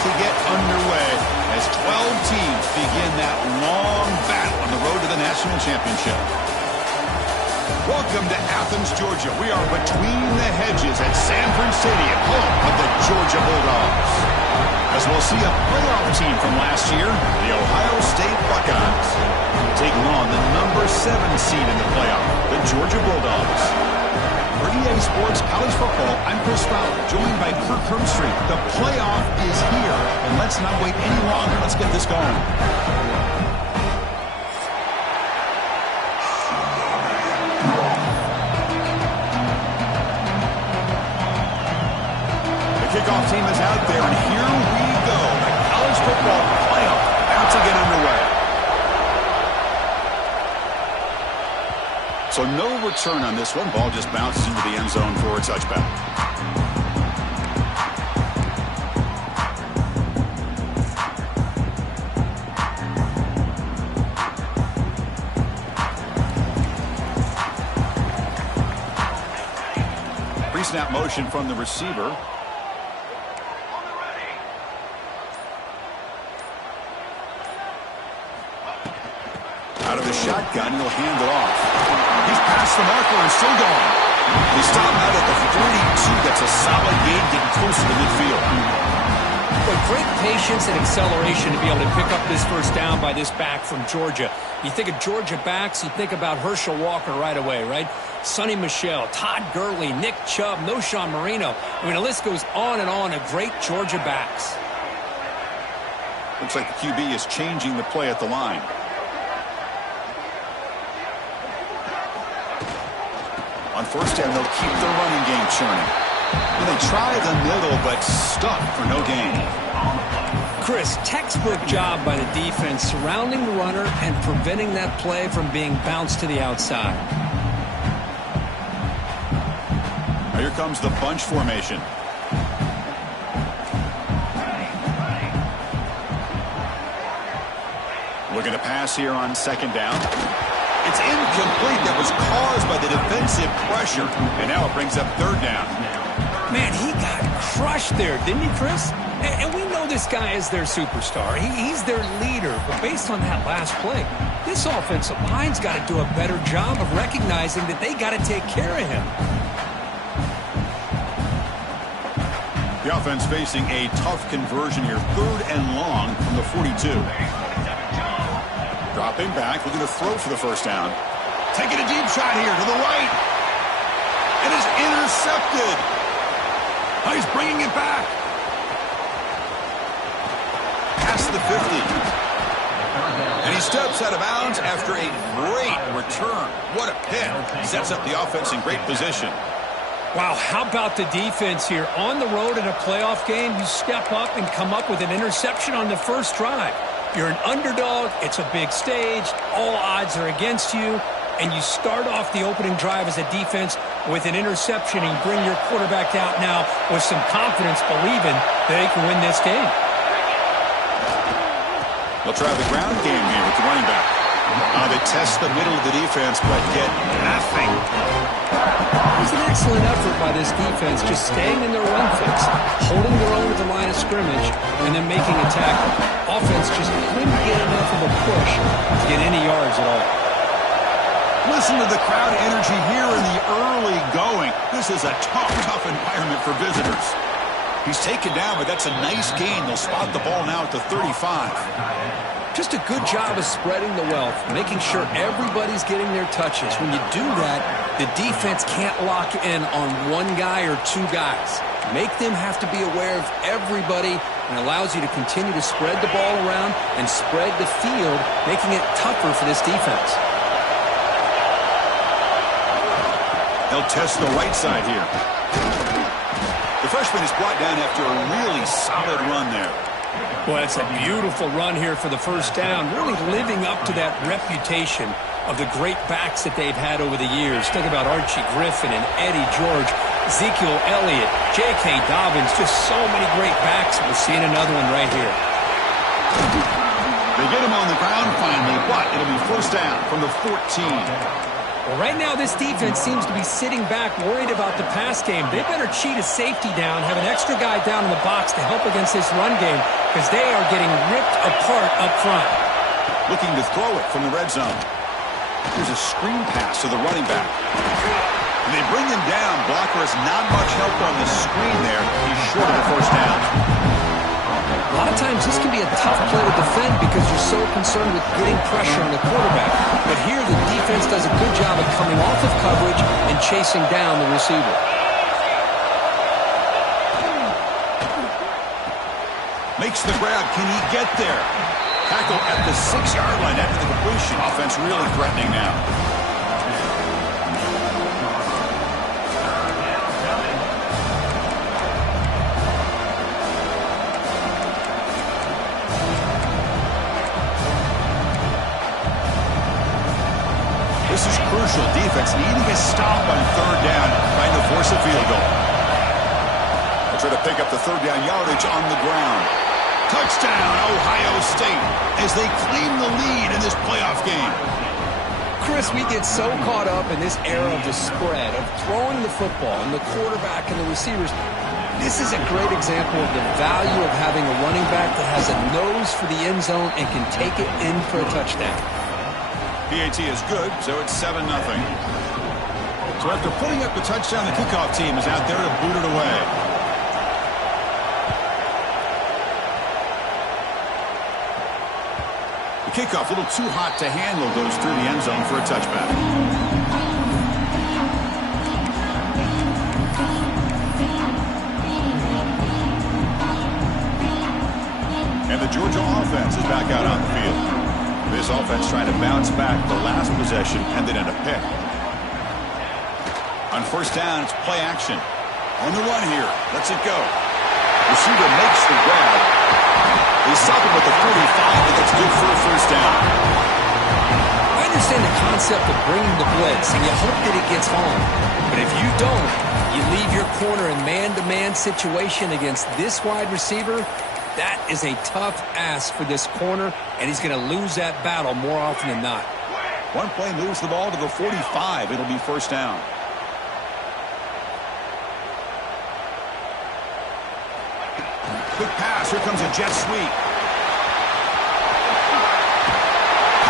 to get underway as 12 teams begin that long battle on the road to the national championship. Welcome to Athens, Georgia. We are between the hedges at Sanford Stadium, home of the Georgia Bulldogs. As we'll see a playoff team from last year, the Ohio State Buckeyes, taking on the number 7 seed in the playoff, the Georgia Bulldogs. For EA Sports College Football, I'm Chris Fowler, joined by Kirk Herbstreit. The playoff is here, and let's not wait any longer. Let's get this going. Kickoff team is out there, and here we go. The college football playoff about to get underway. So no return on this one. Ball just bounces into the end zone for a touchback. Pre-snap motion from the receiver. Out of the shotgun, he'll hand it off. He's past the marker and still going. He stopped out at the 42. That's a solid gain, getting close to the midfield. But great patience and acceleration to be able to pick up this first down by this back from Georgia. You think of Georgia backs, you think about Herschel Walker right away, right? Sonny Michel, Todd Gurley, Nick Chubb, Knowshon Moreno. I mean, the list goes on and on of great Georgia backs. Looks like the QB is changing the play at the line. On first down, they'll keep their running game churning. And they try the middle, but stuck for no gain. Chris, textbook job by the defense surrounding the runner and preventing that play from being bounced to the outside. Now here comes the bunch formation. Looking to pass here on second down. It's incomplete. That was caused by the defensive pressure. And now it brings up third down. Man, he got crushed there, didn't he, Chris? And we know this guy is their superstar. He's their leader. But based on that last play, this offensive line's got to do a better job of recognizing that they got to take care of him. The offense facing a tough conversion here. Third and long from the 42. Dropping back, looking to throw for the first down. Taking a deep shot here to the right. And it's intercepted. Oh, he's bringing it back. Past the 50. And he steps out of bounds after a great return. What a pick. Sets up the offense in great position. Wow, how about the defense here? On the road in a playoff game, you step up and come up with an interception on the first drive. You're an underdog, it's a big stage, all odds are against you, and you start off the opening drive as a defense with an interception and you bring your quarterback out now with some confidence, believing that they can win this game. They'll try the ground game here with the running back. They test the middle of the defense, but get nothing. It was an excellent effort by this defense, just staying in their run fix, holding their own at the line of scrimmage, and then making a tackle. Offense just couldn't get enough of a push to get any yards at all. Listen to the crowd energy here in the early going. This is a tough environment for visitors. He's taken down, but that's a nice gain. They'll spot the ball now at the 35. Just a good job of spreading the wealth, making sure everybody's getting their touches. When you do that, the defense can't lock in on one guy or two guys. Make them have to be aware of everybody, and allows you to continue to spread the ball around and spread the field, making it tougher for this defense. They'll test the right side here. The freshman is brought down after a really solid run there. Well, it's a beautiful run here for the first down, really living up to that reputation of the great backs that they've had over the years. Think about Archie Griffin and Eddie George, Ezekiel Elliott, J.K. Dobbins, just so many great backs. We're seeing another one right here. They get him on the ground finally, but it'll be first down from the 14. Well, right now this defense seems to be sitting back worried about the pass game. They better cheat a safety down, have an extra guy down in the box to help against this run game because they are getting ripped apart up front. Looking to throw it from the red zone. Here's a screen pass to the running back. And they bring him down. Blocker has not much help on the screen there. He's short of the first down. A lot of times this can be a tough play to defend because you're so concerned with getting pressure on the quarterback. But here the defense does a good job of coming off of coverage and chasing down the receiver. Makes the grab. Can he get there? Tackle at the 6-yard line after the completion. Offense really threatening now. This is crucial. Defense needing a stop on third down, trying to force a field goal. They'll try to pick up the third down yardage on the ground. Touchdown, Ohio State, as they claim the lead in this playoff game. Chris, we get so caught up in this era of the spread, of throwing the football and the quarterback and the receivers. This is a great example of the value of having a running back that has a nose for the end zone and can take it in for a touchdown. PAT is good, so it's 7-0. So after putting up the touchdown, the kickoff team is out there to boot it away. The kickoff, a little too hot to handle, goes through the end zone for a touchback. And the Georgia offense is back out on the field. This offense trying to bounce back. The last possession ended in a pick. On first down, it's play action. On the run here. Lets it go. Receiver makes the grab. He's stopping with the 45, and that's good for a first down. I understand the concept of bringing the blitz, and you hope that it gets home. But if you don't, you leave your corner in man-to-man situation against this wide receiver. That is a tough ask for this corner, and he's going to lose that battle more often than not. One play moves the ball to the 45. It'll be first down. Quick pass. Here comes a jet sweep.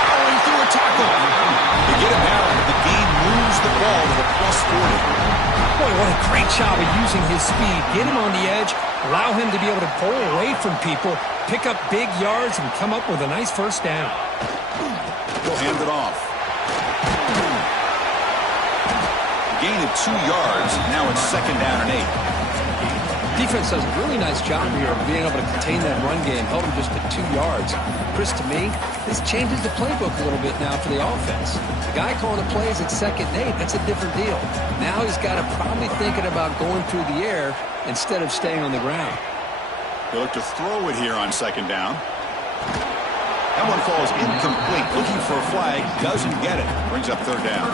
Powering through a tackle. They get him down. The game moves the ball to the +40. Boy, what a great job of using his speed. Get him on the edge, allow him to be able to pull away from people, pick up big yards, and come up with a nice first down. He'll hand it off. Gain of 2 yards. Now it's second down and 8. Defense does a really nice job here of being able to contain that run game, held him just to 2 yards. Chris, to me, this changes the playbook a little bit now for the offense. The guy calling the plays at 2nd and 8, that's a different deal. Now he's got to probably thinking about going through the air instead of staying on the ground. He'll look to throw it here on second down. That one falls incomplete. Looking for a flag, doesn't get it. Brings up third down.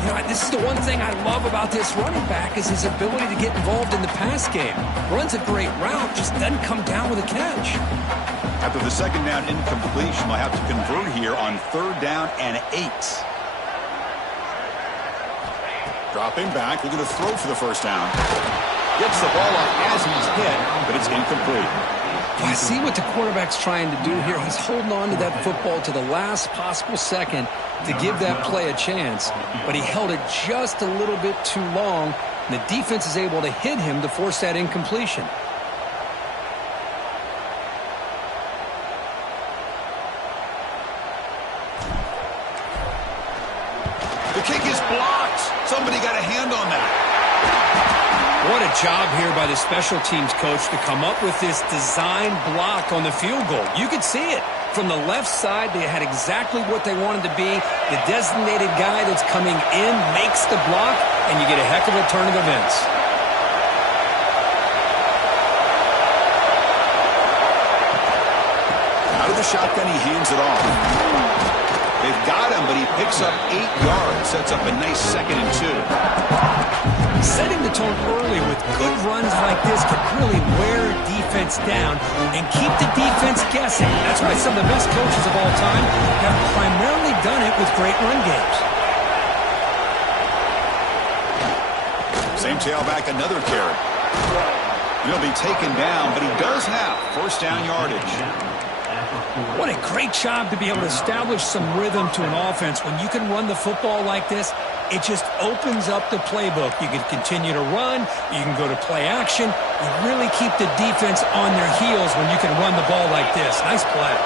You know, this is the one thing I love about this running back is his ability to get involved in the pass game. Runs a great route, just doesn't come down with a catch. After the second down incompletion, they'll have to convert here on third down and 8. Dropping back, looking to throw for the first down. Gets the ball up as he's hit, but it's incomplete. I see what the quarterback's trying to do here. He's holding on to that football to the last possible second to give that play a chance, but he held it just a little bit too long, and the defense is able to hit him to force that incompletion. The kick is blocked. Somebody got a hand on that. What a job here by the special teams coach to come up with this design block on the field goal. You could see it. From the left side, they had exactly what they wanted to be. The designated guy that's coming in makes the block, and you get a heck of a turn of events. Out of the shotgun, he hands it off. They've got him, but he picks up 8 yards. Sets up a nice 2nd and 2. Setting the tone early with good runs like this can really wear defense down and keep the defense guessing. That's why some of the best coaches of all time have primarily done it with great run games. Same tailback, another carry. He'll be taken down, but he does have first down yardage. What a great job to be able to establish some rhythm to an offense. When you can run the football like this, it just opens up the playbook. You can continue to run. You can go to play action. You really keep the defense on their heels when you can run the ball like this. Nice play.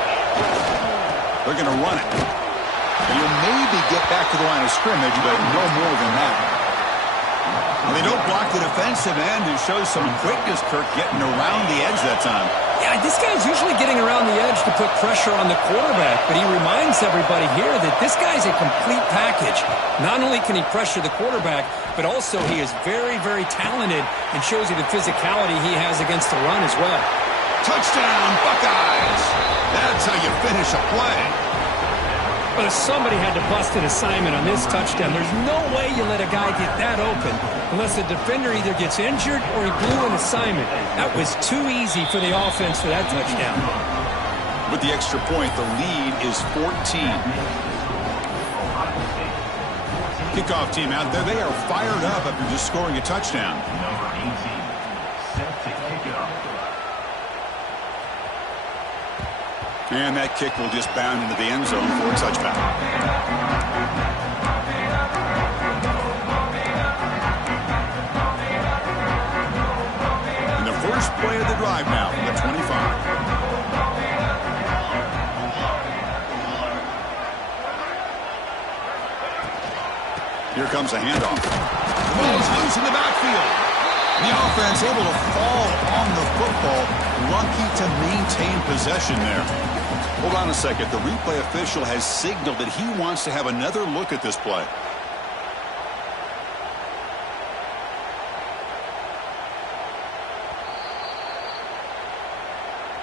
They're going to run it. And you'll maybe get back to the line of scrimmage, but no more than that. And they don't block the defensive end and show some quickness, Kirk, getting around the edge that time. Yeah, this guy's usually getting around the edge to put pressure on the quarterback, but he reminds everybody here that this guy's a complete package. Not only can he pressure the quarterback, but also he is very, very talented and shows you the physicality he has against the run as well. Touchdown, Buckeyes! That's how you finish a play. But if somebody had to bust an assignment on this touchdown, there's no way you let a guy get that open unless the defender either gets injured or he blew an assignment. That was too easy for the offense for that touchdown. With the extra point, the lead is 14. Kickoff team out there, they are fired up after just scoring a touchdown. And that kick will just bound into the end zone for a touchback. And the first play of the drive now from the 25. Here comes a handoff. The ball is loose in the backfield. The offense able to fall on the football. Lucky to maintain possession there. Hold on a second. The replay official has signaled that he wants to have another look at this play.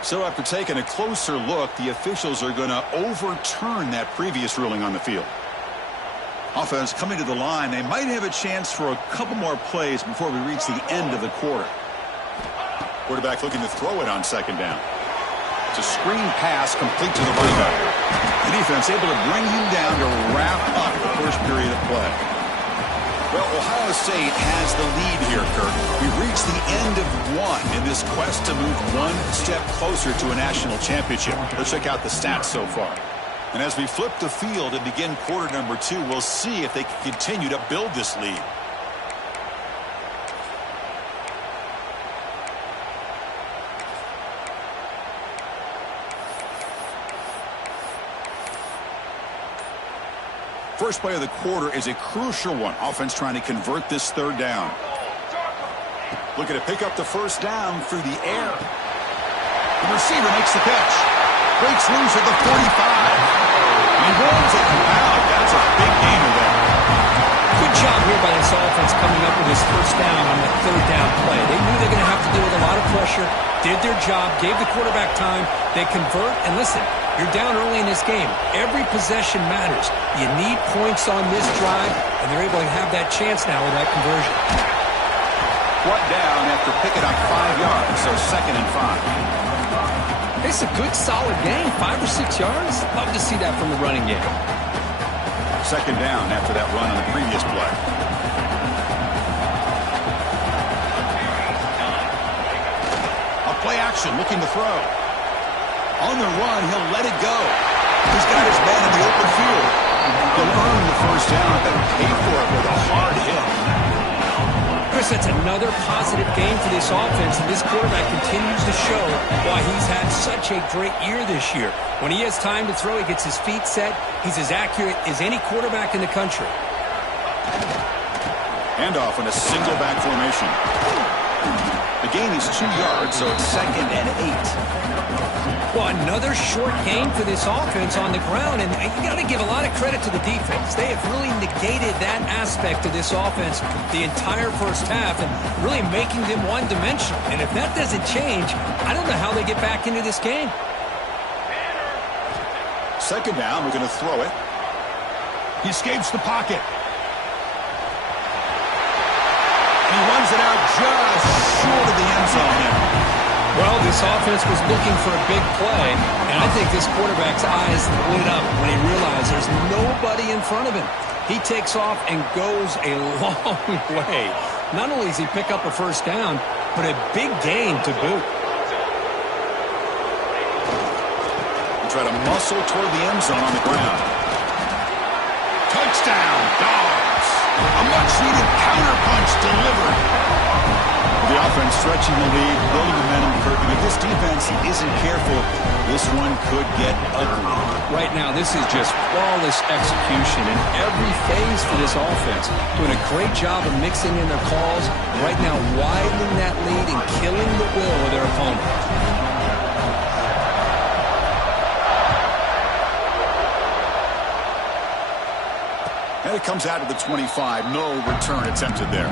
So after taking a closer look, the officials are going to overturn that previous ruling on the field. Offense coming to the line. They might have a chance for a couple more plays before we reach the end of the quarter. Quarterback looking to throw it on second down. It's a screen pass complete to the running back. The defense able to bring him down to wrap up the first period of play. Well, Ohio State has the lead here, Kirk. We've reached the end of one in this quest to move one step closer to a national championship. Let's check out the stats so far. And as we flip the field and begin quarter number 2, we'll see if they can continue to build this lead. First play of the quarter is a crucial one. Offense trying to convert this third down. Looking to pick up the first down through the air. The receiver makes the catch. Breaks loose at the 45. He rolls it out. That's a big gainer there. Good job here by this offense coming up with his first down on the third down play. They knew they were going to have to deal with a lot of pressure, did their job, gave the quarterback time. They convert, and listen, you're down early in this game. Every possession matters. You need points on this drive, and they're able to have that chance now with that conversion. Brought down after picking up 5 yards, so 2nd and 5. It's a good, solid game, 5 or 6 yards. Love to see that from the running game. 2nd down after that run on the previous play. A play action, looking to throw. On the run, he'll let it go. He's got his man in the open field. He'll earn the first down and pay for it with a hard hit. Chris, that's another positive game for this offense, and this quarterback continues to show why he's had such a great year this year. When he has time to throw, he gets his feet set. He's as accurate as any quarterback in the country. Handoff in a single back formation. The gain is 2 yards, so it's 2nd and 8. Well, another short game for this offense on the ground, and you got to give a lot of credit to the defense. They have really negated that aspect of this offense the entire first half and really making them one-dimensional. And if that doesn't change, I don't know how they get back into this game. 2nd down, we're going to throw it. He escapes the pocket. He runs it out just short of the end zone there. Well, this offense was looking for a big play, and I think this quarterback's eyes lit up when he realized there's nobody in front of him. He takes off and goes a long way. Not only does he pick up a first down, but a big gain to boot. Try to muscle toward the end zone on the ground. Touchdown, Dogs. A much-needed counterpunch delivered. The offense stretching the lead, building momentum, Kirk. If this defense isn't careful, this one could get ugly. Right now, this is just flawless execution in every phase for this offense. Doing a great job of mixing in their calls. Right now, widening that lead and killing the will of their opponent. And it comes out of the 25. No return attempted there.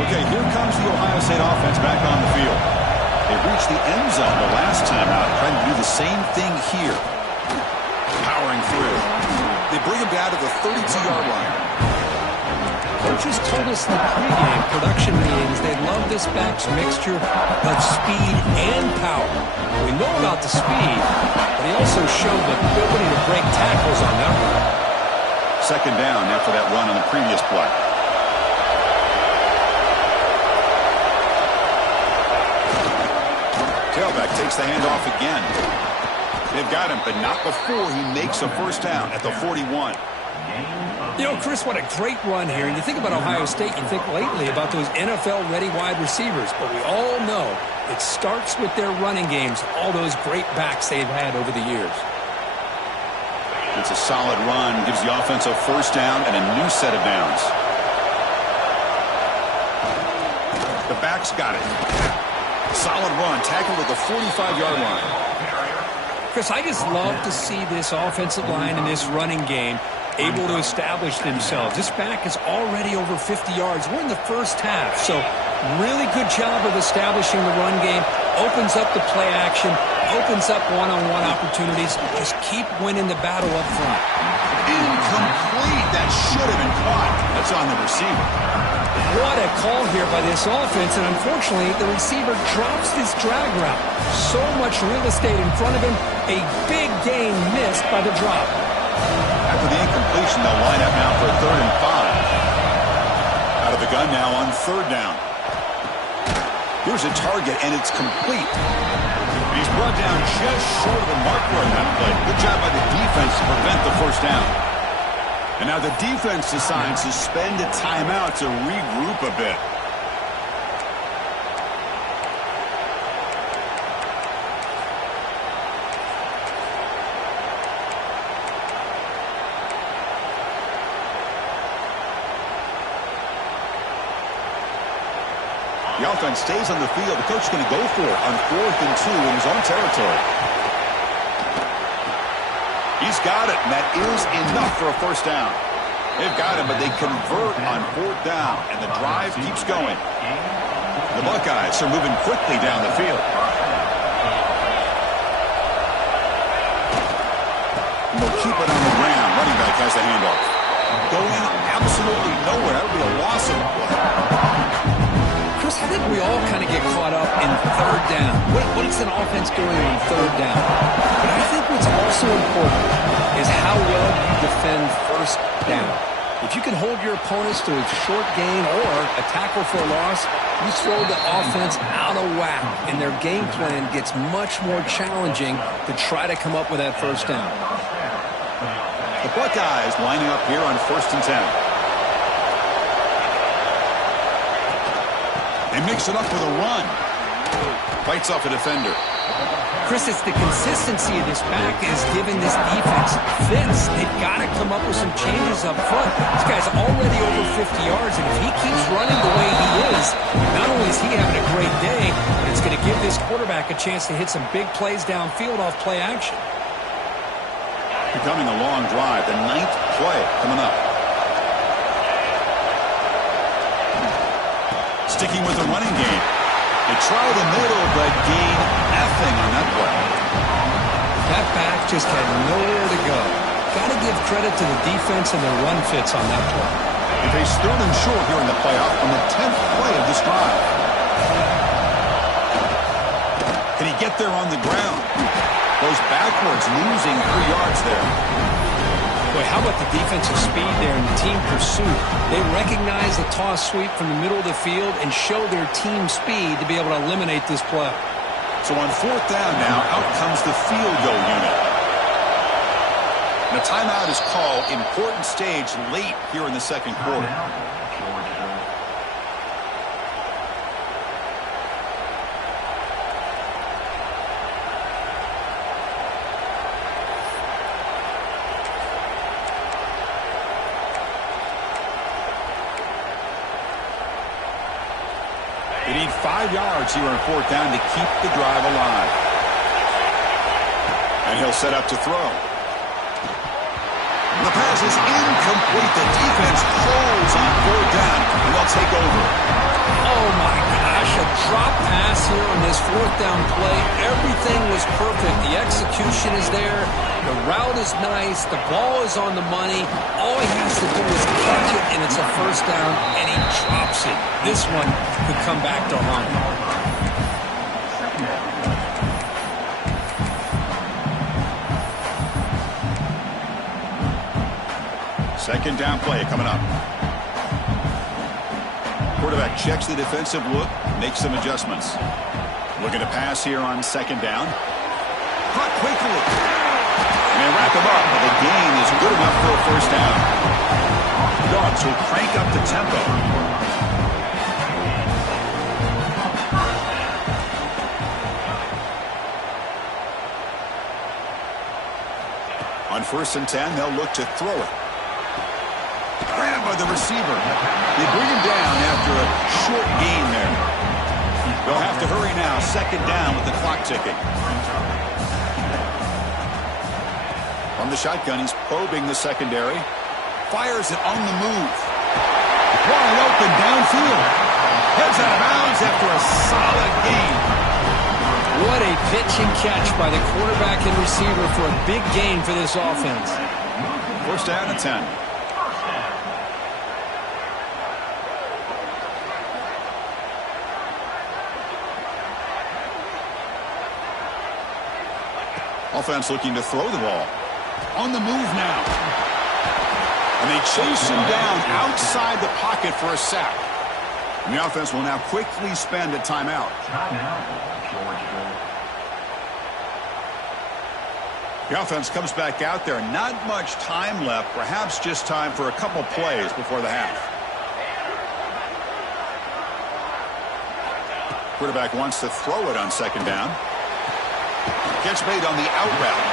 Okay, here comes the Ohio State offense back on the field. They reached the end zone the last time out, trying to do the same thing here. Powering through. They bring him down to the 32-yard line. Coaches told us in the pregame production meetings they love this back's mixture of speed and power. We know about the speed, but he also showed the ability to break tackles on that run. Second down after that run on the previous play. Tailback takes the handoff again. They've got him, but not before he makes a first down at the 41. You know, Chris, what a great run here. And you think about Ohio State, you think lately about those NFL-ready wide receivers. But we all know it starts with their running games, all those great backs they've had over the years. It's a solid run, gives the offense a first down and a new set of downs. The back's got it. Solid run, tackled at the 45-yard line. Chris, I just love to see this offensive line in this running game able to establish themselves. This back is already over 50 yards. We're in the first half, so really good job of establishing the run game. Opens up the play action, opens up one-on-one opportunities. Just keep winning the battle up front. Incomplete. That should have been caught. That's on the receiver. What a call here by this offense, and unfortunately, the receiver drops this drag route. So much real estate in front of him. A big gain missed by the drop. After the incompletion, they'll line up now for a 3rd and 5. Out of the gun now on 3rd down. Here's a target, and it's complete. He's brought down just short of the marker on that play. Good job by the defense to prevent the first down. And now the defense decides to spend a timeout to regroup a bit. The offense stays on the field. The coach is going to go for it on 4th and 2 in his own territory. He's got it, and that is enough for a first down. They've got him, but they convert on 4th down, and the drive keeps going. The Buckeyes are moving quickly down the field. And they'll keep it on the ground. Running back has the handoff. Going absolutely nowhere. That would be a loss of a play. Chris, I think we all kind of get caught up in 3rd down. What is an offense doing on 3rd down? But I think what's also important is how well you defend 1st down. If you can hold your opponents to a short gain or a tackle for a loss, you throw the offense out of whack, and their game plan gets much more challenging to try to come up with that 1st down. The Buckeyes lining up here on 1st and 10. They mix it up with a run. Fights off a defender. Chris, it's the consistency of this back is giving this defense fits. They've got to come up with some changes up front. This guy's already over 50 yards, and if he keeps running the way he is, not only is he having a great day, but it's going to give this quarterback a chance to hit some big plays downfield off play action. Becoming a long drive, the 9th play coming up. Sticking with the running game. They try the middle, but gain nothing on that play. That back just had nowhere to go. Got to give credit to the defense and their run fits on that play. They face 3rd and short here in the playoff on the 10th play of this drive. get there on the ground. Goes backwards, losing 3 yards there. Boy, how about the defensive speed there and the team pursuit? They recognize the toss sweep from the middle of the field and show their team speed to be able to eliminate this play. So on 4th down now, out comes the field goal unit. And a timeout is called. Important stage late here in the second quarter. They need 5 yards here on 4th down to keep the drive alive. And he'll set up to throw. The pass is incomplete. The defense holds on 4th down, and they'll take over. Oh, my gosh, a drop pass here on this 4th down play. Everything was perfect. The execution is there. The route is nice. The ball is on the money. All he has to do is catch it, and it's a 1st down, and he drops it. This one could come back to haunt him. 2nd down play coming up. Quarterback checks the defensive look, makes some adjustments. Looking to pass here on 2nd down. Caught quickly. And they wrap him up, but the gain is good enough for a 1st down. Dogs will crank up the tempo. On 1st and 10, they'll look to throw it. Grabbed by the receiver. They bring him down after a short gain there. They'll have to hurry now. 2nd down with the clock ticking. From the shotgun, he's probing the secondary. Fires it on the move. Wide open downfield. Heads out of bounds after a solid gain. What a pitch and catch by the quarterback and receiver for a big gain for this offense. 1st down and 10. Offense looking to throw the ball. On the move now. And they chase him down outside the pocket for a sack. And the offense will now quickly spend a timeout. The offense comes back out there. Not much time left. Perhaps just time for a couple plays before the half. Quarterback wants to throw it on 2nd down. Catch made on the out route.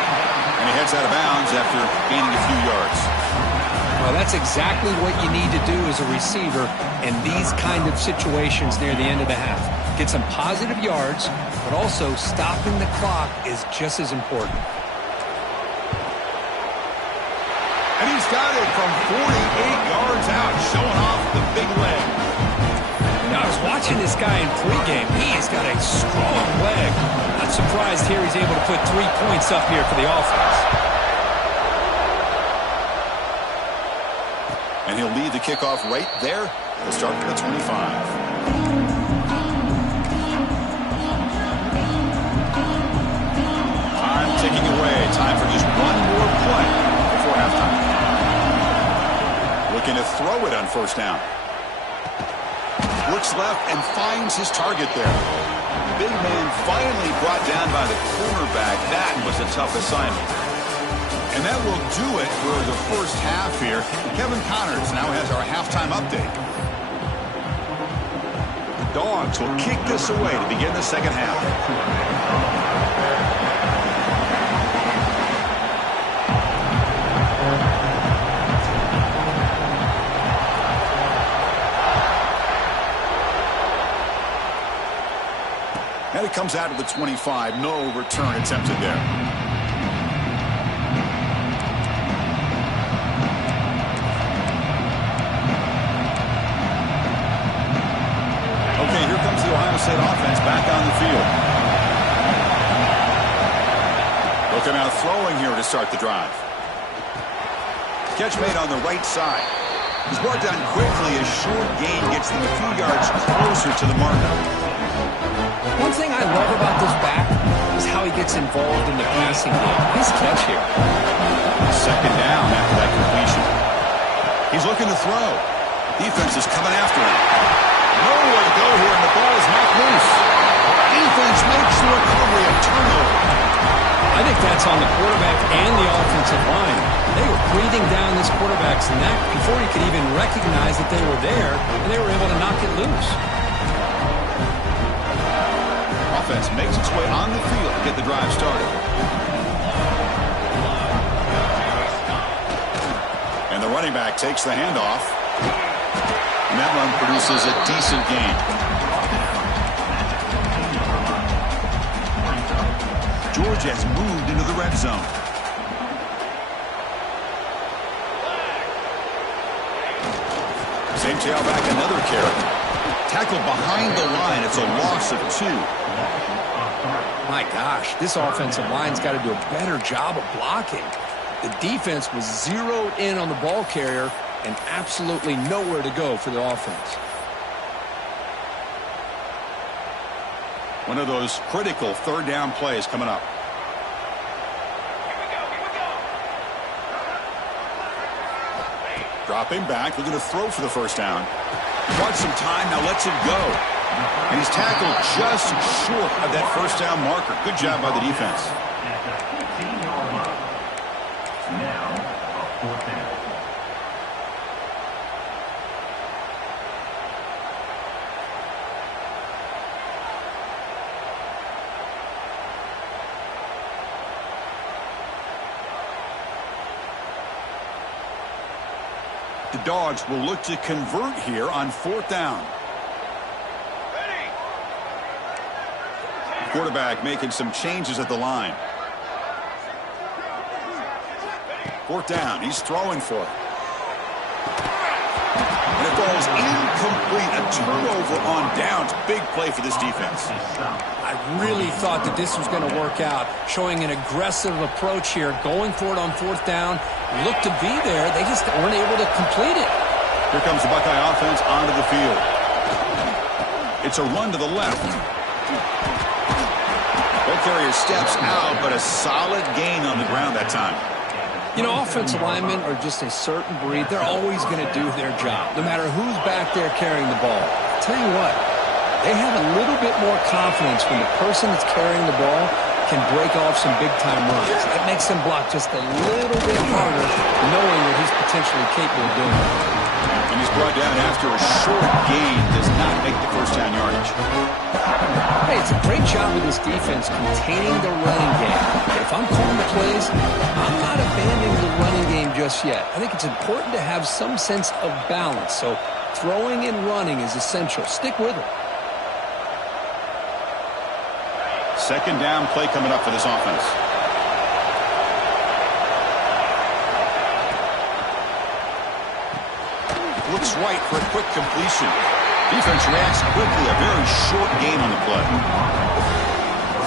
And he heads out of bounds after gaining a few yards. Well, that's exactly what you need to do as a receiver in these kind of situations near the end of the half. Get some positive yards, but also stopping the clock is just as important. And he's got it from 48 yards out, showing off the big leg. Now, I was watching this guy in pregame. He has got a strong leg. Not surprised here he's able to put 3 points up here for the offense. And he'll lead the kickoff right there. He'll start at the 25. Time ticking away. Time for just one more play before halftime. Looking to throw it on 1st down. Looks left and finds his target there. Big man finally brought down by the cornerback. That was a tough assignment. And that will do it for the 1st half here. Kevin Connors now has our halftime update. The Dogs will kick this away to begin the 2nd half. And it comes out of the 25. No return attempted there. Okay, here comes the Ohio State offense back on the field. Looking out throwing here to start the drive. Catch made on the right side. He's brought down quickly. A short gain gets them a few yards closer to the marker. One thing I love about this back, gets involved in the passing game. Nice catch here. Second down after that completion. He's looking to throw. Defense is coming after him. Nowhere to go here, and the ball is knocked loose. Defense makes the recovery, a turnover. I think that's on the quarterback and the offensive line. They were breathing down this quarterback's neck before he could even recognize that they were there, and they were able to knock it loose. Offense makes its way on the field to get the drive started. And the running back takes the handoff. And that run produces a decent gain. Georgia has moved into the red zone. Same tailback, another carry. Tackled behind the line. It's a loss of 2. My gosh, this offensive line's got to do a better job of blocking. The defense was zeroed in on the ball carrier and absolutely nowhere to go for the offense. One of those critical third down plays coming up. Dropping back, looking to throw for the first down. Wants some time, now lets it go. And he's tackled just short of that first down marker. Good job by the defense. The Dogs will look to convert here on 4th down. The quarterback making some changes at the line. 4th down. He's throwing for it. And it falls incomplete. A turnover on downs. Big play for this defense. I really thought that this was going to work out, showing an aggressive approach here, going for it on 4th down. Looked to be there. They just weren't able to complete it. Here comes the Buckeye offense onto the field. It's a run to the left. Ball carrier steps out, but a solid gain on the ground that time. You know, offensive linemen are just a certain breed. They're always going to do their job, no matter who's back there carrying the ball. I'll tell you what, they have a little bit more confidence when the person that's carrying the ball can break off some big-time runs. That makes them block just a little bit harder, knowing what he's potentially capable of doing. And he's brought down after a short gain, does not make the first down yardage. Hey, it's a great job of this defense containing the running game. But if I'm calling the plays, I'm not abandoning the running game just yet. I think it's important to have some sense of balance. So throwing and running is essential. Stick with it. Second down play coming up for this offense. Looks right for a quick completion. Defense reacts quickly. A very short gain on the play.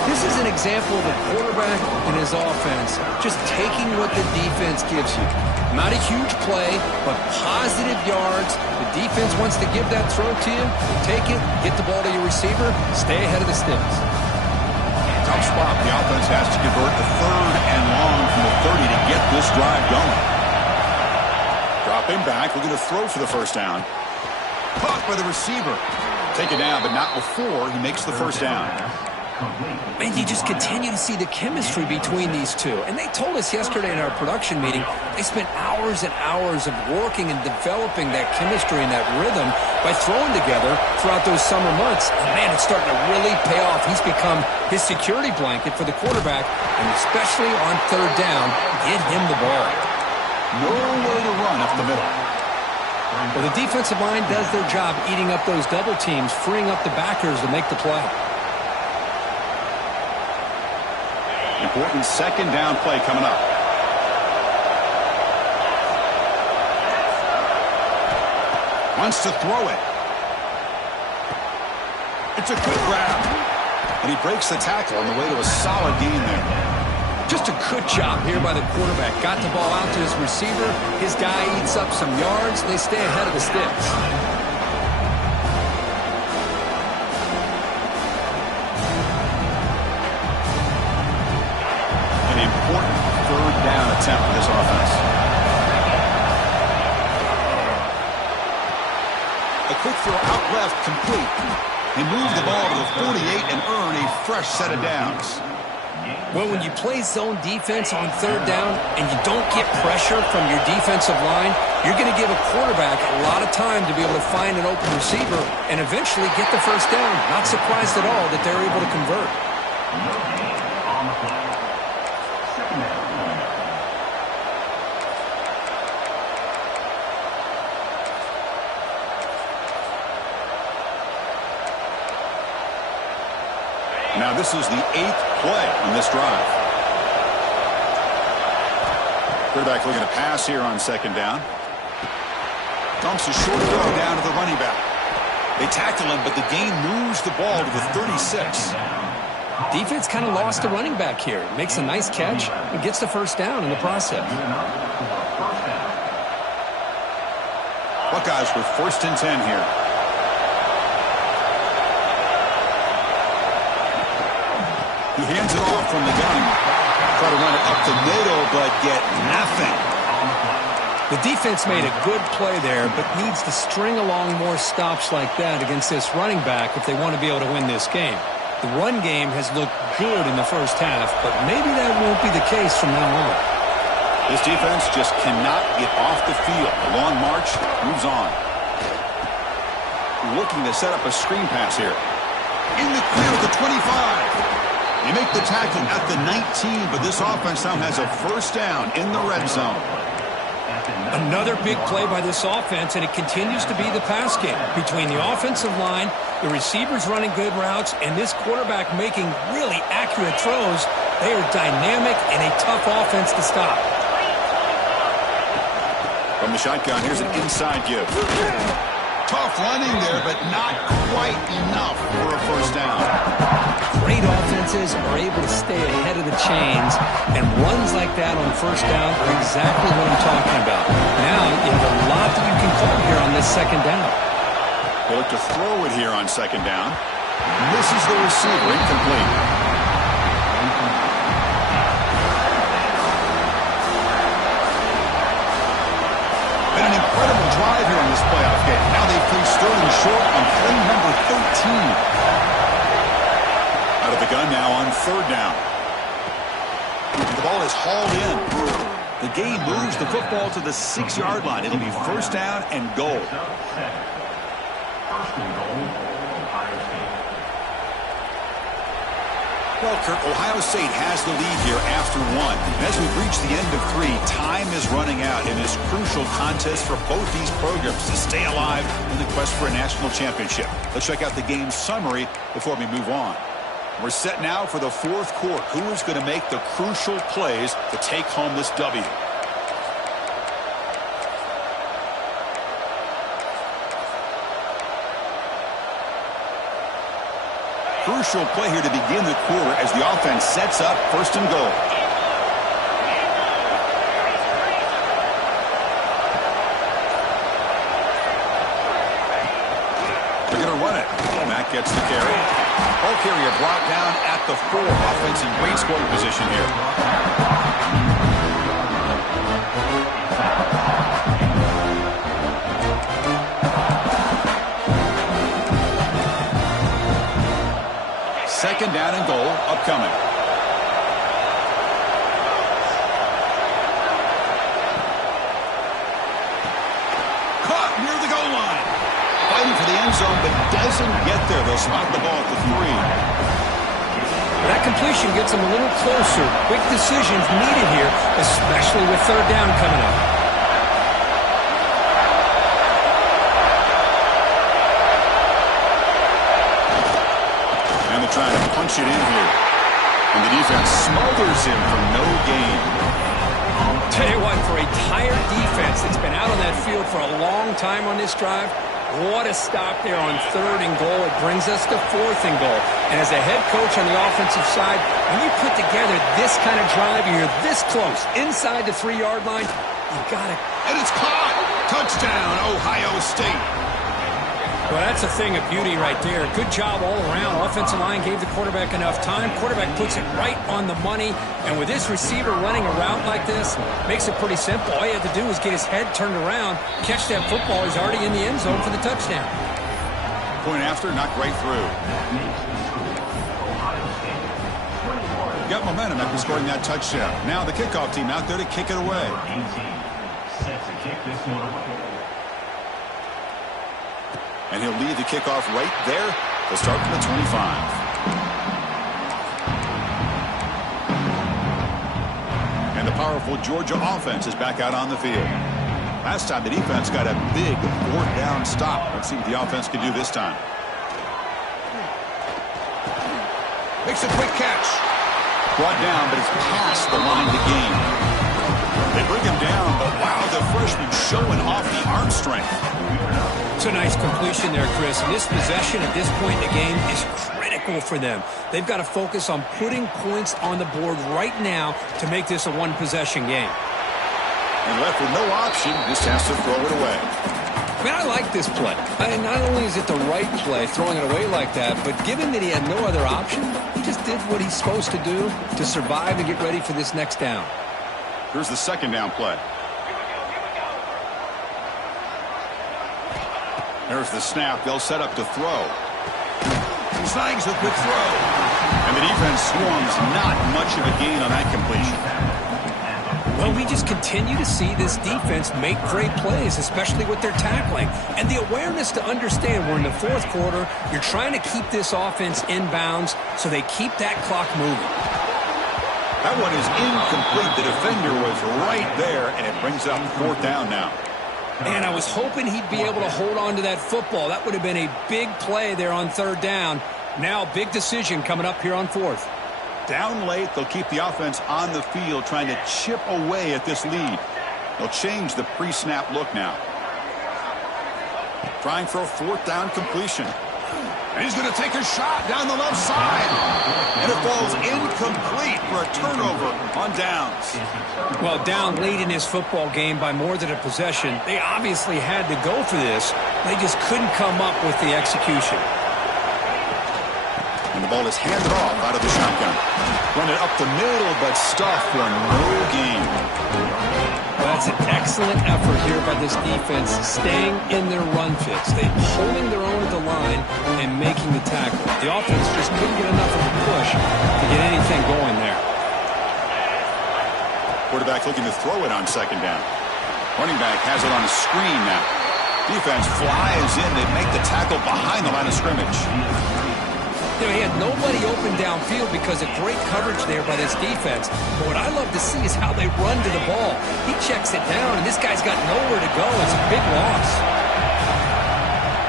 This is an example of a quarterback and his offense just taking what the defense gives you. Not a huge play, but positive yards. The defense wants to give that throw to you. Take it, get the ball to your receiver, stay ahead of the sticks. Tough spot. The offense has to convert the 3rd and long from the 30 to get this drive going. Dropping back, looking to throw for the first down. Caught by the receiver. Take it down, but not before he makes the first down. Man, you just continue to see the chemistry between these two. And they told us yesterday in our production meeting, they spent hours and hours of working and developing that chemistry and that rhythm by throwing together throughout those summer months. And man, it's starting to really pay off. He's become his security blanket for the quarterback, and especially on 3rd down, get him the ball. Nowhere to run up the middle. Well, the defensive line does their job eating up those double teams, freeing up the backers to make the play. Important second down play coming up. Wants to throw it. It's a good grab. And he breaks the tackle on the way to a solid gain there. Just a good job here by the quarterback. Got the ball out to his receiver. His guy eats up some yards. They stay ahead of the sticks. left, complete. They move the ball to the 48 and earn a fresh set of downs. Well, when you play zone defense on third down and you don't get pressure from your defensive line, you're going to give a quarterback a lot of time to be able to find an open receiver and eventually get the first down. Not surprised at all that they're able to convert. Now this is the 8th play on this drive. Quarterback looking to pass here on second down. Dumps a short throw down to the running back. They tackle him, but the gain moves the ball to the 36. Defense kind of lost the running back here. Makes a nice catch and gets the first down in the process. Buckeyes with 1st and 10 here. He hands it off from the gun. Try to run it up the middle, but get nothing. The defense made a good play there, but needs to string along more stops like that against this running back if they want to be able to win this game. The run game has looked good in the first half, but maybe that won't be the case from now on. This defense just cannot get off the field. The long march moves on. Looking to set up a screen pass here. In the clear at the 25. They make the tackle at the 19, but this offense now has a first down in the red zone. Another big play by this offense, and it continues to be the pass game. Between the offensive line, the receivers running good routes, and this quarterback making really accurate throws, they are dynamic and a tough offense to stop. From the shotgun, here's an inside give. Tough running there, but not quite enough for a first down. Great offenses are able to stay ahead of the chains, and runs like that on first down are exactly what I'm talking about. Now you have a lot that you can call here on this second down. They look to throw it here on second down. Misses the receiver, incomplete. Been an incredible drive here in this playoff game. Now they free Sterling short on play number 13. Out of the gun now on third down. The ball is hauled in. The gain moves the football to the 6-yard line. It'll be first down and goal. Well, Kirk, Ohio State has the lead here after 1. And as we've reached the end of 3, time is running out in this crucial contest for both these programs to stay alive in the quest for a national championship. Let's check out the game summary before we move on. We're set now for the 4th quarter. Who is going to make the crucial plays to take home this W? Crucial play here to begin the quarter as the offense sets up 1st and goal. They're going to run it. Matt gets the carry. Ball carrier brought down at the 4. Offense in great scoring position here. Second down and goal upcoming. Caught near the goal line. Fighting for the end zone, but doesn't get there. They'll spot the ball at the 3. That completion gets them a little closer. Quick decisions needed here, especially with third down coming up. Trying to punch it in here. And the defense smothers him for no gain. Tell you what, for a tired defense that's been out on that field for a long time on this drive, what a stop there on 3rd and goal. It brings us to 4th and goal. And as a head coach on the offensive side, when you put together this kind of drive, you're this close, inside the 3-yard line, you got it. And it's caught. Touchdown, Ohio State. Well, that's a thing of beauty right there. Good job all around. Offensive line gave the quarterback enough time. Quarterback puts it right on the money. And with this receiver running a route like this, makes it pretty simple. All you have to do is get his head turned around, catch that football. He's already in the end zone for the touchdown. Point after, not great through. Got momentum after scoring that touchdown. Now the kickoff team out there to kick it away. And he'll lead the kickoff right there. They'll start from the 25. And the powerful Georgia offense is back out on the field. Last time the defense got a big fourth down stop. Let's see what the offense can do this time. Makes a quick catch. Brought down, but it's past the line to gain. They bring him down, but wow, the freshman showing off the arm strength. It's a nice completion there, Chris. And this possession at this point in the game is critical for them. They've got to focus on putting points on the board right now to make this a one-possession game. And left with no option, just has to throw it away. I mean, I like this play. Not only is it the right play, throwing it away like that, but given that he had no other option, he just did what he's supposed to do to survive and get ready for this next down. Here's the second down play. There's the snap. They'll set up to throw. Snags a quick throw. And the defense swarms not much of a gain on that completion. Well, we just continue to see this defense make great plays, especially with their tackling. And the awareness to understand we're in the fourth quarter, you're trying to keep this offense in bounds so they keep that clock moving. That one is incomplete. The defender was right there, and it brings up fourth down now. And I was hoping he'd be able to hold on to that football. That would have been a big play there on third down. Now, big decision coming up here on fourth. Down late, they'll keep the offense on the field trying to chip away at this lead. They'll change the pre-snap look now. Trying for a fourth down completion. And he's going to take a shot down the left side. And it falls incomplete for a turnover on downs. Well, down late in this football game by more than a possession, they obviously had to go for this. They just couldn't come up with the execution. And the ball is handed off out of the shotgun. Run it up the middle, but stuffed for no gain. Well, that's an excellent effort here by this defense, staying in their run fits. They're holding their own at the line and making the tackle. The offense just couldn't get enough of a push to get anything going there. Quarterback looking to throw it on second down. Running back has it on a screen now. Defense flies in. They make the tackle behind the line of scrimmage. You know, he had nobody open downfield because of great coverage there by this defense. But what I love to see is how they run to the ball. He checks it down, and this guy's got nowhere to go. It's a big loss.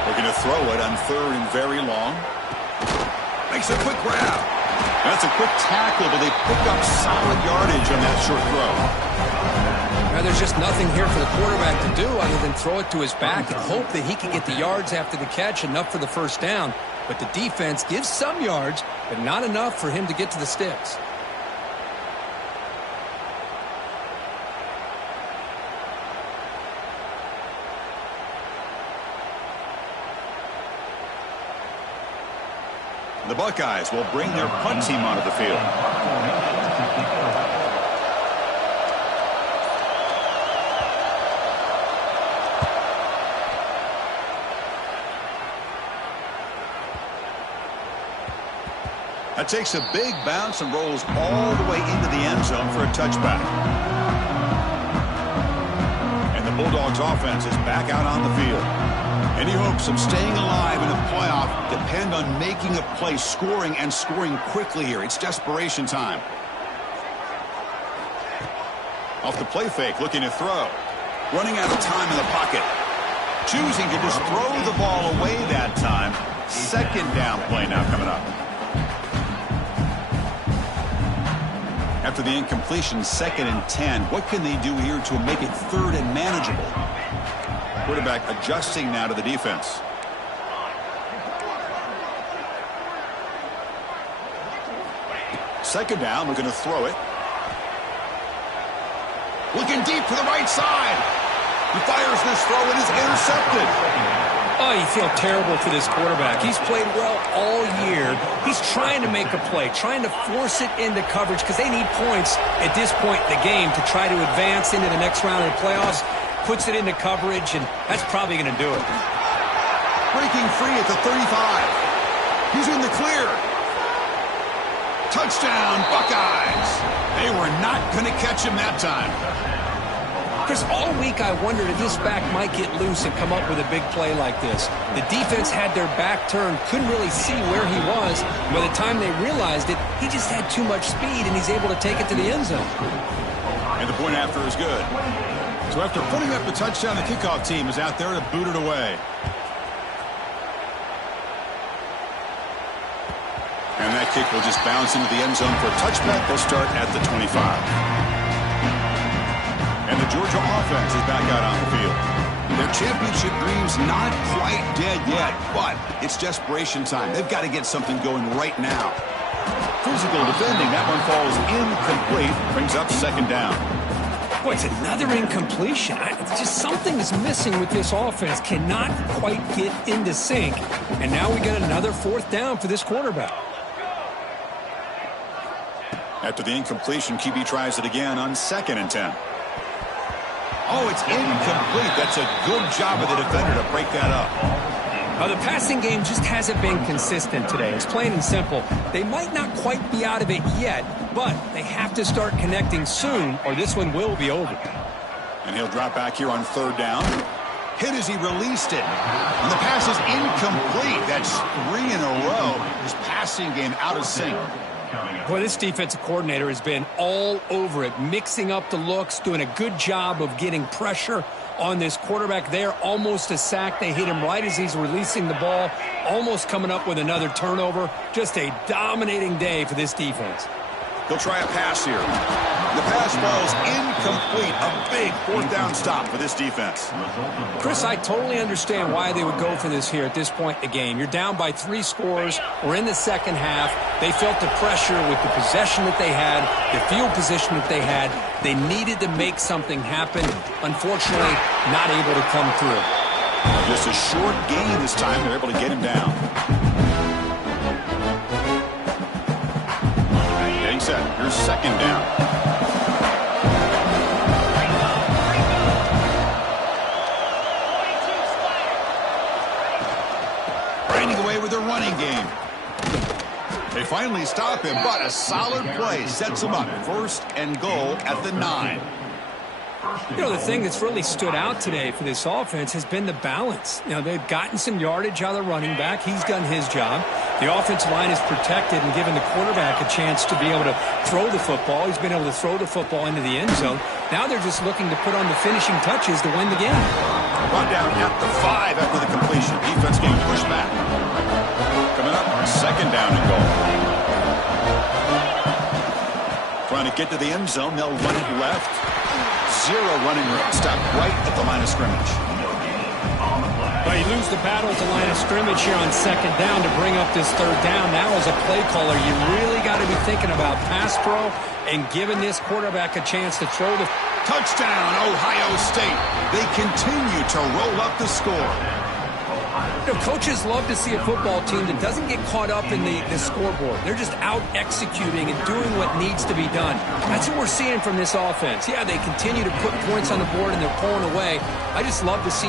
Looking to throw it on third and very long. Makes a quick grab. That's a quick tackle, but they pick up solid yardage on that short throw. Now, there's just nothing here for the quarterback to do other than throw it to his back and hope that he can get the yards after the catch, enough for the first down. But the defense gives some yards, but not enough for him to get to the sticks. The Buckeyes will bring their punt team onto the field. That takes a big bounce and rolls all the way into the end zone for a touchback. And the Bulldogs offense is back out on the field. Any hopes of staying alive in a playoff depend on making a play, scoring, and scoring quickly here. It's desperation time. Off the play fake, looking to throw. Running out of time in the pocket. Choosing to just throw the ball away that time. Second down play now coming up. After the incompletion, 2nd and 10. What can they do here to make it third and manageable? Quarterback adjusting now to the defense. Second down, looking to throw it. Looking deep to the right side. He fires this throw and is intercepted. Oh, you feel terrible for this quarterback. He's played well all year. He's trying to make a play, trying to force it into coverage because they need points at this point in the game to try to advance into the next round of the playoffs. Puts it into coverage, and that's probably going to do it. breaking free at the 35. He's in the clear. Touchdown, Buckeyes. They were not going to catch him that time. Chris, all week I wondered if this back might get loose and come up with a big play like this. The defense had their back turned, couldn't really see where he was. By the time they realized it, he just had too much speed, and he's able to take it to the end zone. And the point after is good. So after putting up the touchdown, the kickoff team is out there to boot it away. And that kick will just bounce into the end zone for a touchback. They'll start at the 25. And the Georgia offense is back out on the field. Their championship dream's not quite dead yet, but it's desperation time. They've got to get something going right now. Physical defending. That one falls incomplete. Brings up second down. Boy, it's another incompletion. Just something is missing with this offense. Cannot quite get into sync. And now we got another fourth down for this quarterback. After the incompletion, QB tries it again on 2nd and 10. Oh, it's incomplete. That's a good job of the defender to break that up. The passing game just hasn't been consistent today. It's plain and simple. They might not quite be out of it yet, but they have to start connecting soon, or this one will be over. And he'll drop back here on 3rd down. Hit as he released it. And the pass is incomplete. That's 3 in a row. His passing game out of sync. Boy, this defensive coordinator has been all over it, mixing up the looks, doing a good job of getting pressure on this quarterback there. Almost a sack. They hit him right as he's releasing the ball, almost coming up with another turnover. Just a dominating day for this defense. He'll try a pass here. The pass falls incomplete. A big 4th down stop for this defense. Chris, I totally understand why they would go for this here at this point in the game. You're down by 3 scores. We're in the second half. They felt the pressure with the possession that they had, the field position that they had. They needed to make something happen. Unfortunately, not able to come through. Just a short gain this time. They're able to get him down. Getting set. Here's 2nd down. Running away with their running game. They finally stop him, but a solid play sets him up. 1st and goal at the 9. You know, the thing that's really stood out today for this offense has been the balance. You know, they've gotten some yardage out of the running back. He's done his job. The offensive line is protected and given the quarterback a chance to be able to throw the football. He's been able to throw the football into the end zone. Now they're just looking to put on the finishing touches to win the game. Run down at the 5 after the completion. Defense getting pushed back. Coming up, 2nd down and goal. Trying to get to the end zone. They'll run it left. 0 running room. Stop right at the line of scrimmage. But you lose the battle at the line of scrimmage here on 2nd down to bring up this 3rd down. Now as a play caller, you really got to be thinking about pass pro and giving this quarterback a chance to throw the... Touchdown, Ohio State. They continue to roll up the score. You know, coaches love to see a football team that doesn't get caught up in the scoreboard. They're just out executing and doing what needs to be done. That's what we're seeing from this offense. Yeah, they continue to put points on the board and they're pulling away. I just love to see